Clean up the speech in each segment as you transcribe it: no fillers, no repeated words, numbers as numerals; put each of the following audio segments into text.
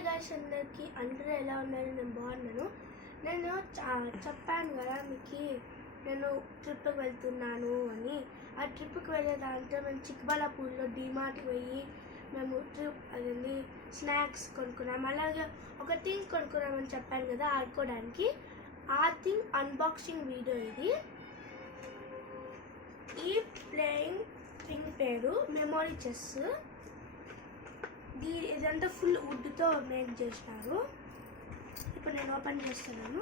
Hi guys, అందరూ ఎలా ఉన్నారు? నేను బాగున్నాను. నేను చెప్పాను కదా మీకు, నేను ట్రిప్కి వెళ్తున్నాను అని. ఆ ట్రిప్కి వెళ్ళే దాంట్లో మేము చిక్కబళ్ళాపూర్లో డీమార్ట్కి పోయి మేము అదండి స్నాక్స్ కొనుక్కున్నాము. అలాగే ఒక థింగ్ కొనుక్కున్నామని చెప్పాను కదా ఆడుకోవడానికి. ఆ థింగ్ అన్బాక్సింగ్ వీడియో ఇది. ఈ ప్లేయింగ్ థింగ్ పేరు మెమొరీ చెస్. ఇదంతా ఫుల్ వుడ్తో మేక్ చేసినారు. ఇప్పుడు నేను ఓపెన్ చేస్తున్నాను.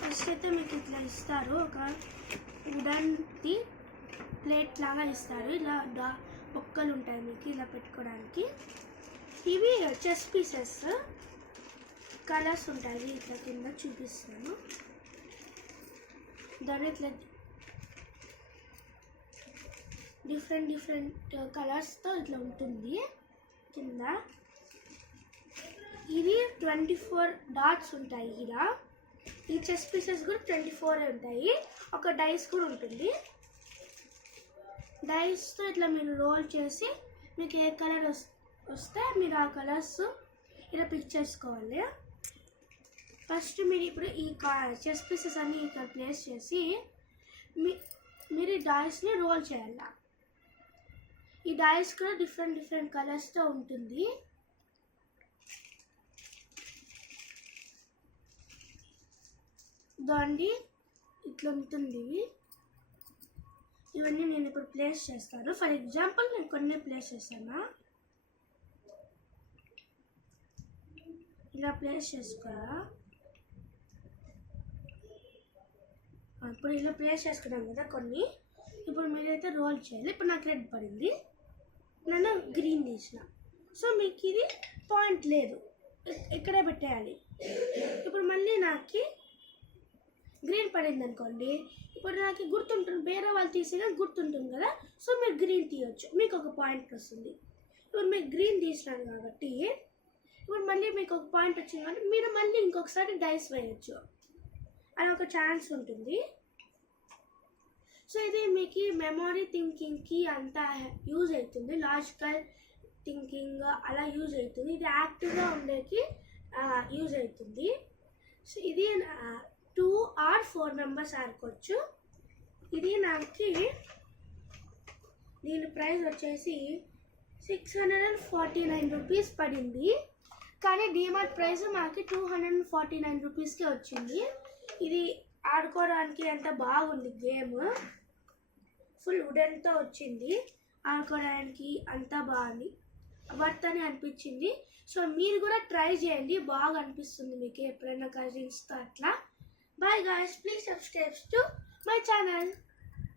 ఫస్ట్ అయితే మీకు ఇట్లా ఇస్తారు, ఒక వుడన్ది ప్లేట్ లాగా ఇస్తారు. ఇలా బొక్కలు ఉంటాయి మీకు ఇలా పెట్టుకోవడానికి. ఇవి చెస్ పీసెస్, కలర్స్ ఉంటాయి. ఇట్లా కింద చూపిస్తాను. దాని ఇట్లా డిఫరెంట్ కలర్స్తో ఇట్లా ఉంటుంది కింద. ఇది 24 డాట్స్ ఉంటాయి. ఇలా ఈ చెస్ పీసెస్ కూడా 24 ఉంటాయి. ఒక డైస్ కూడా ఉంటుంది. డైస్తో ఇట్లా మీరు రోల్ చేసి మీకు ఏ కలర్ వస్తే మీరు ఆ కలర్స్ ఇలా పిక్ చేసుకోవాలి. ఫస్ట్ మీరు ఇప్పుడు ఈ చెస్ పీసెస్ అన్నీ ఇక్కడ ప్లేస్ చేసి మీరు ఈ డైస్ని రోల్ చేయాలి. ఈ డైస్ కూడా డిఫరెంట్ కలర్స్తో ఉంటుంది. దాన్ని ఇట్లా ఉంటుంది. ఇవన్నీ నేను ఇప్పుడు ప్లేస్ చేస్తాను. ఫర్ ఎగ్జాంపుల్ నేను కొన్ని ప్లేస్ చేస్తాను. ఇలా ప్లేస్ చేసుకోవాలా. ఇప్పుడు ఇలా ప్లేస్ చేసుకున్నాం కదా కొన్ని. ఇప్పుడు మీరైతే రోల్ చేయాలి. ఇప్పుడు నాకు రెడ్ పడింది, నేను గ్రీన్ తీసిన. సో మీకు ఇది పాయింట్ లేదు, ఇక్కడే పెట్టేయాలి. ఇప్పుడు మళ్ళీ నాకు గ్రీన్ పడింది అనుకోండి. ఇప్పుడు నాకు గుర్తుంటుంది, వేరే వాళ్ళు తీసినా గుర్తుంటుంది కదా. సో మీరు గ్రీన్ తీయచ్చు, మీకు ఒక పాయింట్ వస్తుంది. ఇప్పుడు మీరు గ్రీన్ తీసినారు కాబట్టి ఇప్పుడు మళ్ళీ మీకు ఒక పాయింట్ వచ్చింది కాబట్టి మీరు మళ్ళీ ఇంకొకసారి డైస్ వేయచ్చు. అది ఒక ఛాన్స్ ఉంటుంది. సో ఇది మీకు మెమొరీ థింకింగ్కి అంతా యూజ్ అవుతుంది. లాజికల్ థింకింగ్ అలా యూజ్ అవుతుంది. ఇది యాక్టివ్గా ఉండేకి యూజ్ అవుతుంది. సో ఇది 2 or 4 మెంబర్స్ ఆడుకోవచ్చు. ఇది నాకు దీని ప్రైస్ వచ్చేసి 649 రూపీస్ పడింది. కానీ డీమార్ట్ ప్రైస్ మాకు 249 రూపీస్కే వచ్చింది. ఇది ఆడుకోవడానికి అంత బాగుంది. గేమ్ ఫుల్ వుడెన్తో వచ్చింది. ఆడుకోవడానికి అంతా బాగుంది, వర్త్ అని అనిపించింది. సో మీరు కూడా ట్రై చేయండి, బాగా అనిపిస్తుంది మీకు ఎప్పుడైనా కజిన్స్తో అట్లా. Bye guys, please subscribe to my channel.